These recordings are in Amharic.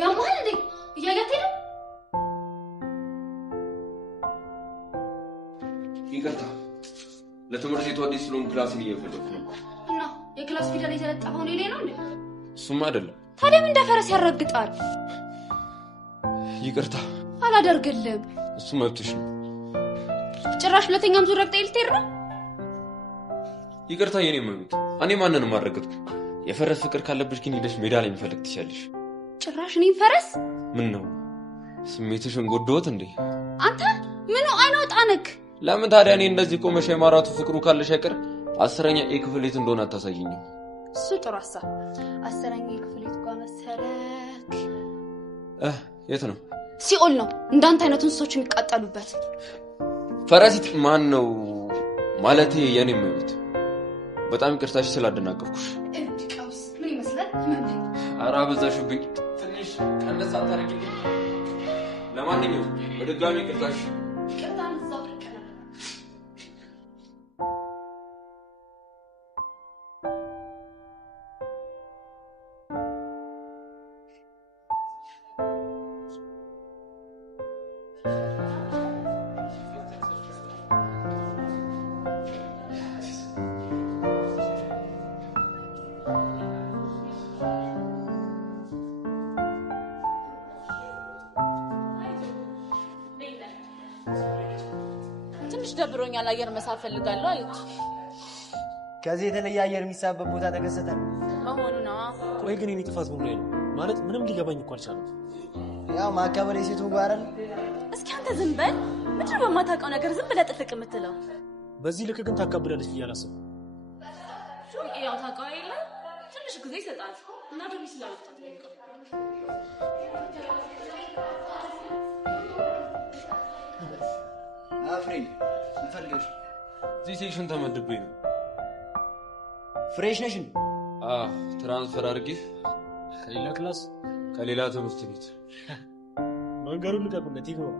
يا مالدي يا جاتينا ይቅርታ ለትምህርት የተወደደ ስለሆነ ክላስን እየፈለኩ ነው እና የክላስ ፊደል የተለጠፈው ነው ነው እንዴ እሱማ አይደለም ታዲያ ምን እንደፈረስ ያረግጣል ይቅርታ አላደርግልም እሱ መብትሽ ነው ጭራሽ ሁለተኛም ዙር ረግጠህ ልትሄድ ነው ይቅርታ የኔ መብት እኔ ማንንም አረጋግጥኩ የፈረስ ፍቅር ካለብሽ ግን ሄደሽ ሜዳ ላይ መፈልግ ትችያለሽ ጭራሽ እኔን ፈረስ ምን ነው ስሜትሽን ጎድቶት እንዴ አንተ ምን አይኖጣነክ ለምን ታዲያ እኔ እንደዚህ ቆመሽ የማራቱ ፍቅሩ ካለሽ አይቀር 10ኛ ኤ ክፍሌት እንደሆነ አታሳይኝም እሱ ጥሩ ሐሳብ 10ኛ ኤ ክፍሌት ጋር መሰለክ የት ነው ሲኦል ነው እንዳንተ አይነቱን ሰዎች የሚቃጠሉበት ፈረሲት ማን ነው ማለቴ የኔ መብት በጣም ይቅርታሽ ስላደናቀፍኩሽ እንዲቀውስ ምን ይመስላል ምን አራ በዛሽብኝ ትንሽ ቀነሳ ታረግልኝ ለማንኛውም በድጋሚ ይቅርታሽ ይቅርታን እዛው ተቀበል ደብሮኛል አየር መሳብ ፈልጋለሁ አለች ከዚህ የተለየ አየር የሚሳብበት ቦታ ተከሰተ መሆኑ ነው ቆይ ግን እኔ ጥፋት ምን ነው ማለት ምንም ሊገባኝ እንኳን አልቻለም ያው ማካበል የሴቱ ጋራል እስኪ አንተ ዝም በል ምንድነው በማታውቀው ነገር ዝም ብለህ ጥልቅ የምትለው በዚህ ልክ ግን ታካብላለች ይያላሰብ ያው ታውቀው የለ ትንሽ ጊዜ ይሰጣል እና ደግሞ ስለወጣ አፍሬን እንፈልግሽ እዚህ ሴክሽን ተመድቤ ነው ፍሬሽ ነሽ ትራንስፈር አድርጌ ከሌላ ክላስ ከሌላ ትምህርት ቤት መንገሩን ልቀቁለት ይገባ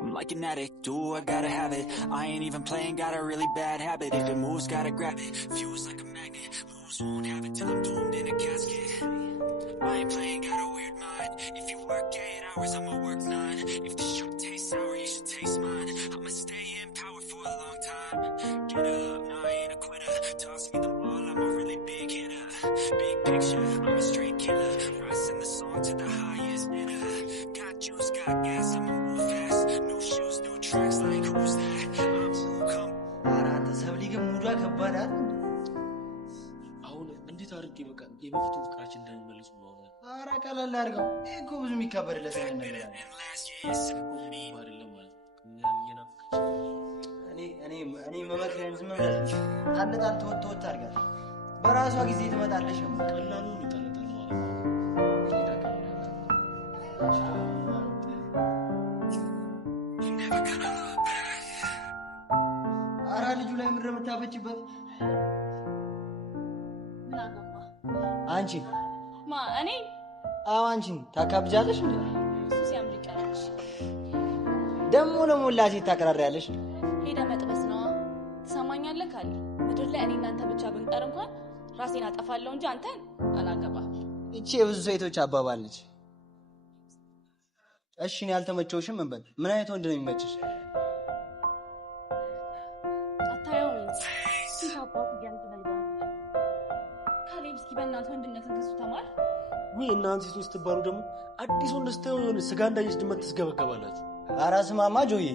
I'm like an addict, do I gotta have it. I ain't even playing, got a really bad habit. If it moves, gotta grab it. Fuse like a magnet, lose won't have it till I'm doomed in a casket. I ain't playing, got a weird mind. If you work 8 hours, I'ma work 9. If the show tastes sour, you should taste mine. I'ma stay in power for a long time. Get up, no, I ain't a quitter. Toss me the ball, I'm a really big hitter. Big picture, I'm a straight killer. Rising the song to the highest bidder. Got juice, got gas, I'ma move fast. New shoes, new tracks, like who's that? I'm who come. አራተ ሰብሊ ግን ሙዷ ከባድ አይደል አሁን እንዴት አድርጌ በቃ የበፊቱ ፍቅራችን እንደምንመልስ ነው አራ ቀላል አድርገው እኮ ብዙ የሚከበርለት አይደለም አይደለም ማለት እኔ መመክረን ዝም ብለህ አንጣል ተወጥ አድርጋት በራሷ ጊዜ ትመጣለሽ ነው ቀላሉ ይጣላል ማለት አራ ልጁ ላይ ምድር መታበጭበት ምን አገባ አንቺ ማ እኔ አንቺ ታካብጃለሽ እንዴ እሱ ሲያምልቀሽ ደሞ ለሞላሽ ታቀራሪያለሽ ሄደ መጥበስ ነው ተሰማኛለህ ካለ ምድር ላይ እኔ እናንተ ብቻ ብንቀር እንኳን ራሴን አጠፋለሁ እንጂ አንተን አላገባ እቺ የብዙ ሴቶች አባባል ነች እሺ እኔ ያልተመቸውሽም እንበል ምን አይነት ወንድ ነው የሚመችሽ አታየው ሲታባው ያንተናል ካሌብ እስኪ በእናትህ ወንድነትን ከሱ ተማር ወይ እናንተ ሴቶች ስትባሉ ደግሞ አዲስ ወንድ ስታዩ የሆነ ስጋ እንዳይሽ ድመት ትስገበገባላችሁ አራስ ማማ ጆዬ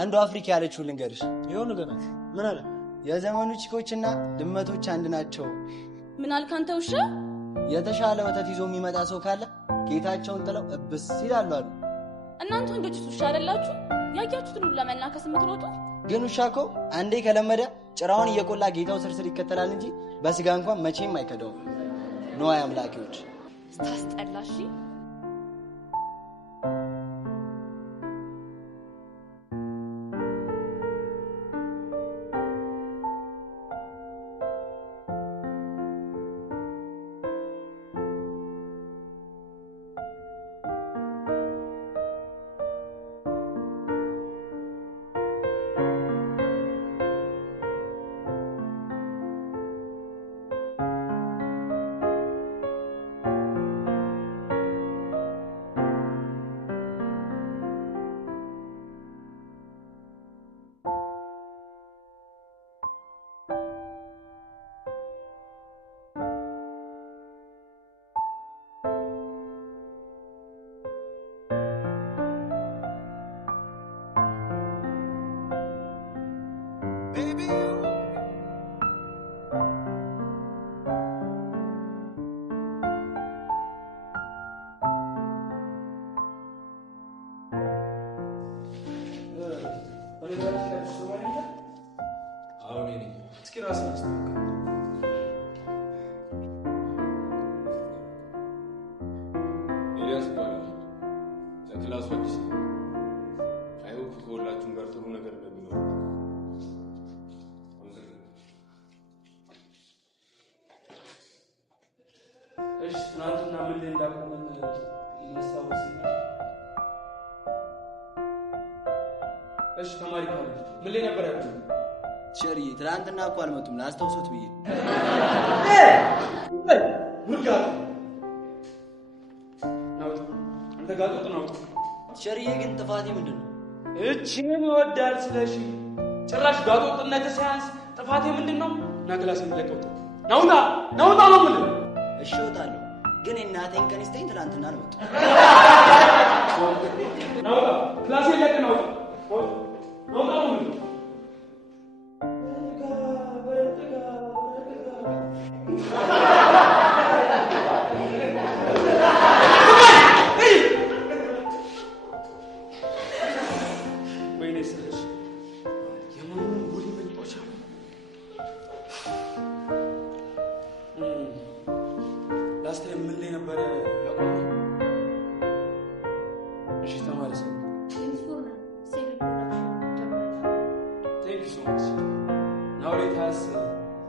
አንዱ አፍሪካ ያለችው ልንገርሽ ይሁን ገና ምን አለ የዘመኑ ቺኮችና ድመቶች አንድ ናቸው ምን አልካንተ ውሻ የተሻለ ወተት ይዞ የሚመጣ ሰው ካለ ጌታቸውን ጥለው እብስ ይላሉ አሉ እናንተ ወንዶች ውሻ አይደላችሁ ያያችሁትን ሁሉ ለመናከስ የምትሮጡ ግን ውሻኮ አንዴ ከለመደ ጭራውን እየቆላ ጌታው ስርስር ይከተላል እንጂ በስጋ እንኳን መቼም አይከደው ነው አምላኪዎች ስታስጠላሽ እስኪ ራስህን አስተዋውቅ። ኤልያስ ይባላል። ለክላሱ አዲስ ነው። አይሆፕ ከሁላችሁም ጋር ጥሩ ነገር እንደሚኖር። እሺ ትናንትና ምን ላይ እንዳቆመን እናስታውስና። እሺ ተማሪ ካለ ምን ላይ ነበር ያለው? ሸሪ ትናንትና እኮ አልመጡም ላስታውሱት ብዬ ሙርጋት ነው አንተ ጋር ነው። ሸሪዬ ግን ጥፋቴ ምንድነው? እቺን ይወዳል ስለሺ ጭራሽ ጋጦጥነት ሳያንስ ጥፋቴ ምንድነው? ና ክላስ እንለቀው። ናውጣ ናውጣ ነው ምን? እሺ እወጣለሁ፣ ግን እናቴን ቀን ይስጠኝ። ትናንትና አልመጡም። ናውጣ ክላስ ይለቅ ነው። ናውጣ ነው ምን?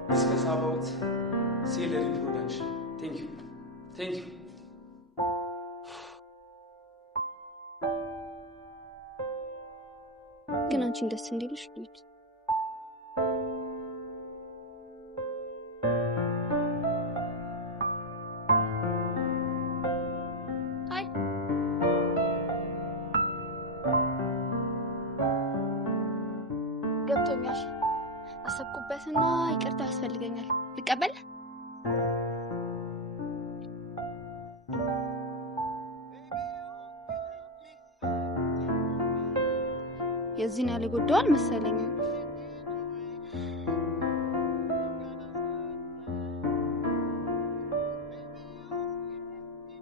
Discuss about cell reproduction. Thank you. Thank you. ግን አንቺን ደስ እንዲልሽ ልጅ አይ ገብቶኛል። አሰብኩበትና ይቅርታ ያስፈልገኛል። ልቀበል? የዚህን ያለ ጎደዋል መሰለኝ።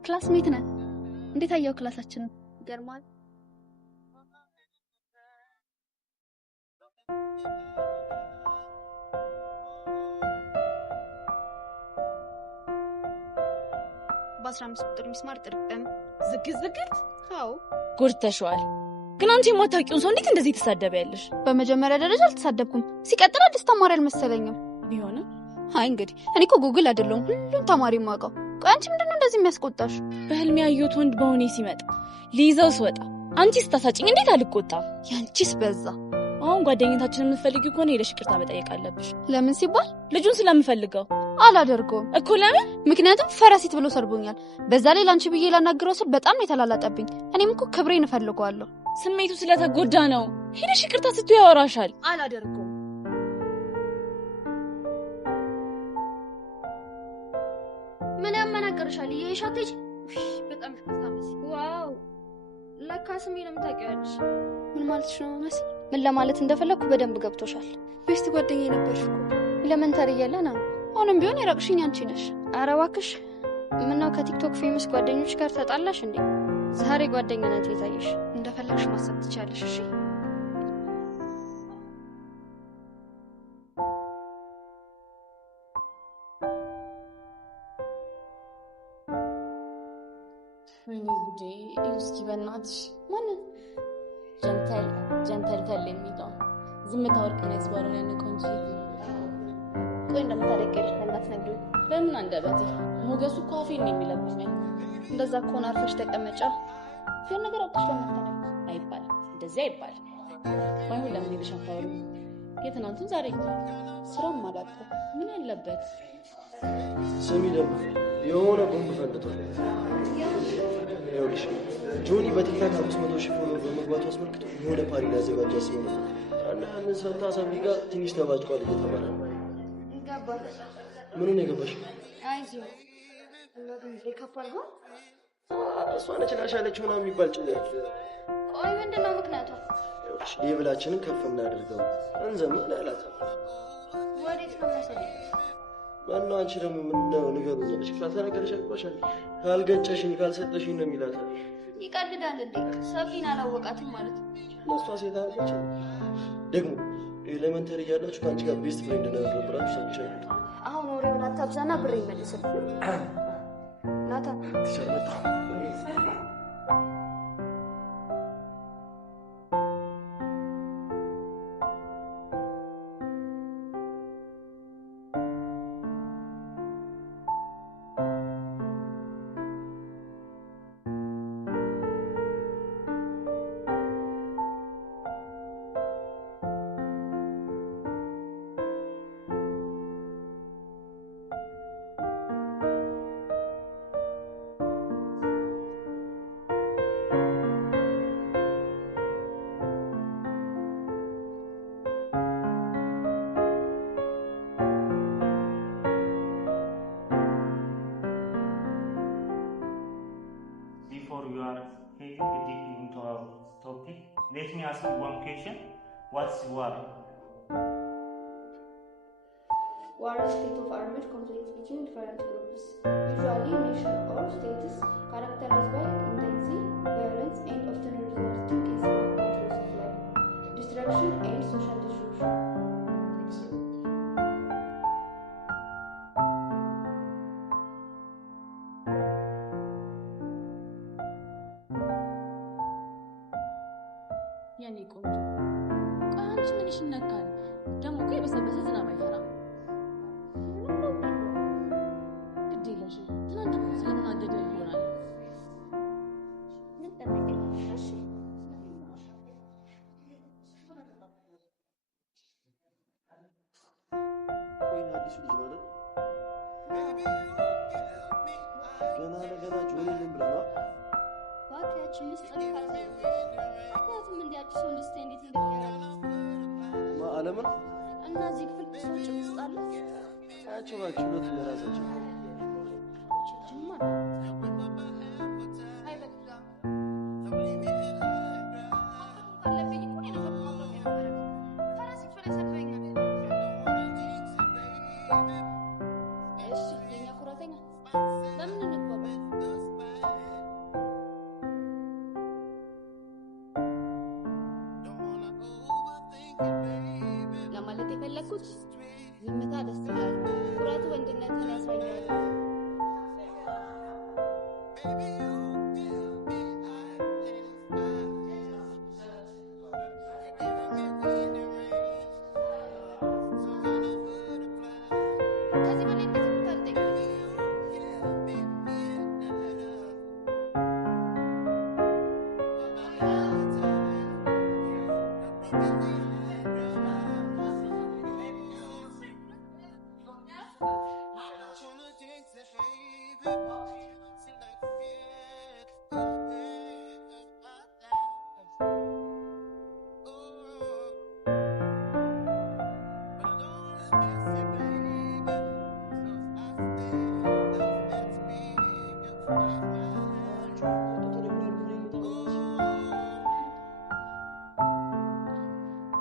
ክላስሜት ነን። እንዴት አየው ክላሳችንን? ገርማል። በ15 ቁጥር ሚስማር ጥርቅም ዝግዝግት አው ጎርተሽዋል። ግን አንቺ የማታውቂውን ሰው እንዴት እንደዚህ ተሳደበያለሽ? በመጀመሪያ ደረጃ አልተሳደብኩም። ሲቀጥል አዲስ ተማሪ አልመሰለኝም። ቢሆንም አይ እንግዲህ እኔ እኮ ጉግል አይደለሁም ሁሉም ተማሪ ማውቀው። ቆይ አንቺ ምንድነው እንደዚህ የሚያስቆጣሽ? በህልሜ ያየሁት ወንድ በሆኔ ሲመጣ ሊይዘው ስወጣ አንቺ ስታሳጭኝ እንዴት አልቆጣም? ያንቺስ በዛ። አሁን ጓደኝነታችንን የምትፈልጊው ከሆነ ሄደሽ ይቅርታ መጠየቅ አለብሽ። ለምን ሲባል? ልጁን ስለምፈልገው። አላደርገውም እኮ ለምን? ምክንያቱም ፈረሲት ብሎ ሰርቦኛል። በዛ ላይ ላንቺ ብዬ ላናግረው ስል በጣም የተላላጠብኝ። እኔም እኮ ክብሬን እፈልገዋለሁ። ስሜቱ ስለተጎዳ ነው። ሄደሽ ይቅርታ ስትይ ያወራሻል። አላደርገውም። ምን ያመናገርሻል? የሻቴጅ በጣም ይፈታምስ። ዋው ለካ ስሜንም ታውቂያለሽ። ምን ማለትሽ ነው መሲ? ምን ለማለት እንደፈለኩ በደንብ ገብቶሻል። ቤስት ጓደኛዬ ነበርሽ እኮ ኤሌመንተሪ እያለ ነው። አሁንም ቢሆን የራቅሽኝ አንቺ ነሽ። ኧረ እባክሽ ምነው ከቲክቶክ ፌመስ ጓደኞች ጋር ተጣላሽ እንዴ? ዛሬ ጓደኝነት የታየሽ እንደፈለግሽ ማሰብ ትቻለሽ። እሺ ወይኔ ጉዴ! እስኪ በእናትሽ ማንን ጀንተል የሚለው ዝምታ ወርቅ ነው ያስባለው ያንቀው እንጂ። ቆይ እንደምታደርጊልሽ እንዳትነግሪው። በምን አንደበቴ ሞገሱ እኮ አፌን ነው የሚለብኝ። እንደዛ ከሆነ አርፈሽ ተቀመጫ። ይሄን ነገር አውጥሽ ለማታነው አይባልም፣ እንደዚህ አይባልም። ባይሆን ለምን ይልሻታው? የትናንቱን ዛሬ ስራም አላልኩ። ምን አለበት? ስሚ ደግሞ የሆነ ቦምብ ፈንድቷል። ይኸውልሽ ጆኒ በቲክታክ 500 ሺህ ፎሎወር በመግባቱ አስመልክቶ የሆነ ፓሪ ሊያዘጋጅ አስቦ ነው። እና ያንን ሰምታ ሰሚ ጋር ትንሽ ተባጭቋል እየተባለ ነው። ምኑን የገባሽ? አይዞህ እናቱን ይከፋል ነው። እሷ ነች ላሻለች ሆና የሚባል ጭንቀት። ቆይ ምንድነው ምክንያቱ? ይኸውልሽ ሌብላችንን ከፍ እናድርገው እንዘምን አላት። ወዴት ነው መሰለኝ? ማነው አንቺ ደግሞ ምንድነው ንገሩኝ አለሽ። ካልተናገረሽ አቅባሻል። ካልገጨሽኝ ካልሰጠሽኝ ነው የሚላት። ይቀልዳል እንዴ? ሰፊን አላወቃትም ማለት ነው። እሷ ሴት አለች። ደግሞ ኤሌመንተሪ ያላችሁ ከአንቺ ጋር ቤስት ፍሬንድ እንደነበራችሁ ሰምቻለሁ። አሁን ወሬውን አታብዛና ብር ይመልስልኝ። ናታ ቲቸር መጣ። Before you are heading deep into our topic, let me ask you one question. What's war? War is a state of armed conflict between different groups, usually nations or states, characterized by intensity, violence, and often resulting in severe loss of life, destruction, and social disruption. የኔ ቆንጆ ቆይ አንቺ ምን ይሽነካል? ደግሞ እኮ የበሰበሰ ዝናብ አይፈራም። ግድ የለሽም። ትናንት እኮ ስለተናደደ ይሆናል። ምን ጠበቀኝ? እሺ ቆይ አዲሱ ልጅ ማለት ገና ለገና ጆኒ ምን ብለህ ነው? ባካችን ልስጠልካለ ምክንያቱም እንዲያጭ ሰው እንድስተ እንዴት እንደሚያደርግ አለምን እና እዚህ ክፍል ሰዎች ውስጥ አለ ታያቸው እባክሽ፣ ሁለቱም የራሳቸው ጅማ አይበቃ አለብኝ እኮ ነው ተፈጥሮ ነበር ፈረስ ፈለሰፈኛ እሺ የኛ ኩራተኛ ለምን እንግባባ ለማለት የፈለኩት ዝምታ ደስ ይላል። ኩራት ወንድነትን ያሳያል። ከዚህ በላይ እንደዚህ ብታልጠኝ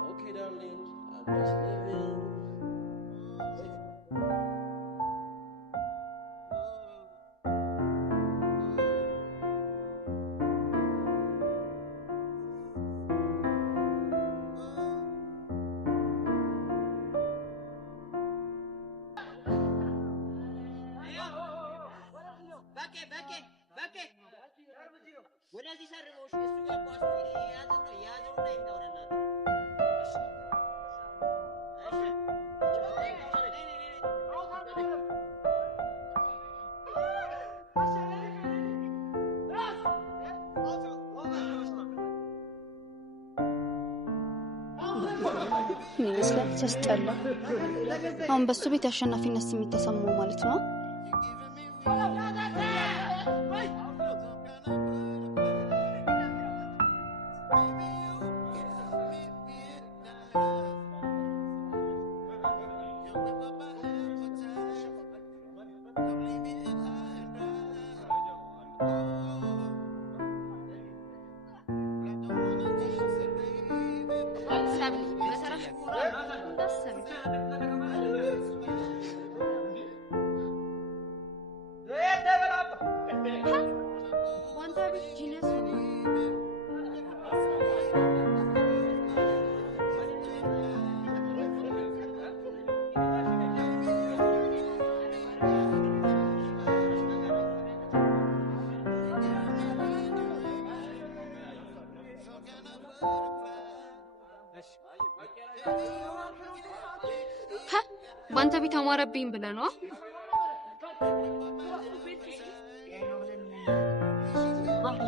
Okay, darling, I'm just leaving. ወደዚህ ሰርሞሽ እሱ ጋር ኳስ የያዘው ነው የያዘውና ይታወራናል። ምን ይመስላል? ሲያስጠላ። አሁን በሱ ቤት የአሸናፊነት ስሜት ተሰማው ማለት ነው። በአንተ ቤት አማረብኝ ብለህ ነው?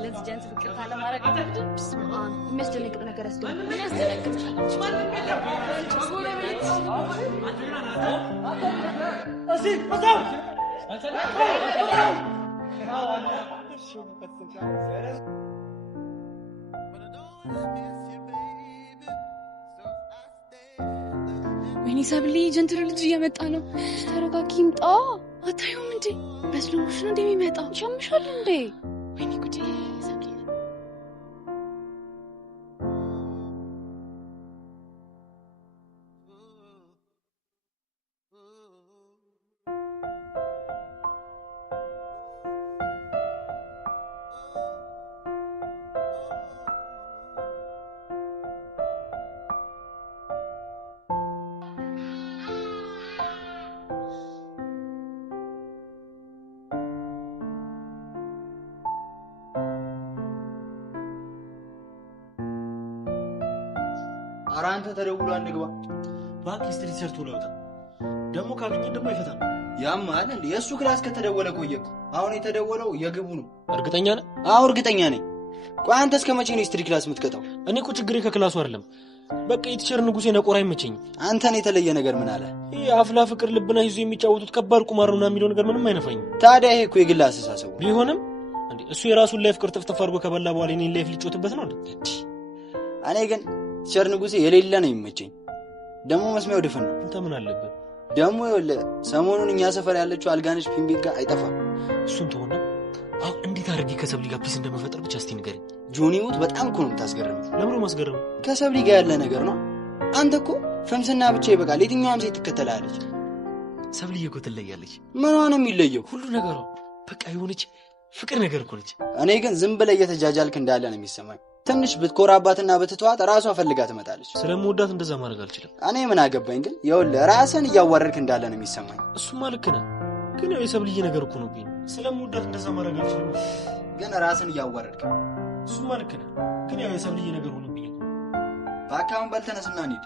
ለዚህ ጀንት ፍቅር ካለማረግ የሚያስደነግጥ ነገር ያስደነግጥ። ምን ያስደነግጣል? ወይኔ ሰብሊ ጀንትሩ ልጅ እየመጣ ነው። ተረጋጊ፣ ይምጣ። አታዩም እንዴ? በስሎሽ ነው እንደሚመጣ። ሸምሻል እንዴ? ወይኔ ጉዴ ሰብሊ። ኧረ አንተ ተደውሎ አንግባ እባክህ ስትሪ ሰርቶ ለውጣ ደግሞ ካገኘ ደግሞ አይፈታም። ያማል እንዴ? የእሱ ክላስ ከተደወለ ቆየ እኮ። አሁን የተደወለው የግቡ ነው። እርግጠኛ ነህ? አዎ እርግጠኛ ነኝ። ቆይ አንተ እስከ መቼ ነው ስትሪ ክላስ የምትቀጣው? እኔ እኮ ችግሬ ከክላሱ አይደለም። በቃ የቲቸር ንጉሴ ነቆራ አይመቸኝም። አንተን የተለየ ነገር ምን አለ? ይሄ አፍላ ፍቅር ልብና ይዞ የሚጫወቱት ከባድ ቁማር ነው የሚለው ነገር ምንም አይነፋኝም። ታዲያ ይሄ እኮ የግል አስተሳሰቡ ቢሆንም እንዴ እሱ የራሱን ላይፍ ቅርጥፍ ጥፍ አድርጎ ከበላ በኋላ እኔን ላይፍ ሊጮትበት ነው እንዴ? እኔ ግን ቲቸር ንጉሴ የሌለ ነው የሚመቸኝ። ደግሞ መስሚያው ድፍን ነው። አንተ ምን አለበት ደግሞ? ይኸውልህ ሰሞኑን እኛ ሰፈር ያለችው አልጋነሽ ፒምቤት ጋር አይጠፋም። እሱን ተሆነ አሁን እንዴት አድርጌ ከሰብሊ ጋር ፒስ እንደመፈጠር ብቻ እስቲ ንገረኝ። ጆኒ ሙት በጣም እኮ ነው የምታስገርመው። ለምን ነው ማስገርመው? ከሰብሊ ጋር ያለ ነገር ነው። አንተ እኮ ፍምስና ብቻ ይበቃል። የትኛውም ሴት ትከተላለች። ሰብሊ እኮ ትለያለች። ምኗ ነው የሚለየው? ሁሉ ነገሯ በቃ የሆነች ፍቅር ነገር እኮ ነች። እኔ ግን ዝም ብለህ እየተጃጃልክ እንዳለ ነው የሚሰማኝ። ትንሽ ብትኮራባትና ብትተዋት ራሷ ፈልጋ ትመጣለች። ስለምወዳት እንደዛ ማድረግ አልችልም። እኔ ምን አገባኝ? ግን ይኸውልህ ራስን እያዋረድክ እንዳለ ነው የሚሰማኝ። እሱማ ልክ ነህ፣ ግን ያው የሰብልዬ ነገር እኮ ነው። ስለምወዳት እንደዛ ማድረግ አልችልም፣ ግን ራስን እያዋረድክ። እሱማ ልክ ነህ፣ ግን ያው የሰብልዬ ነገር ሆኖብኝ። በአካባቢ በልተነስና እንሂድ።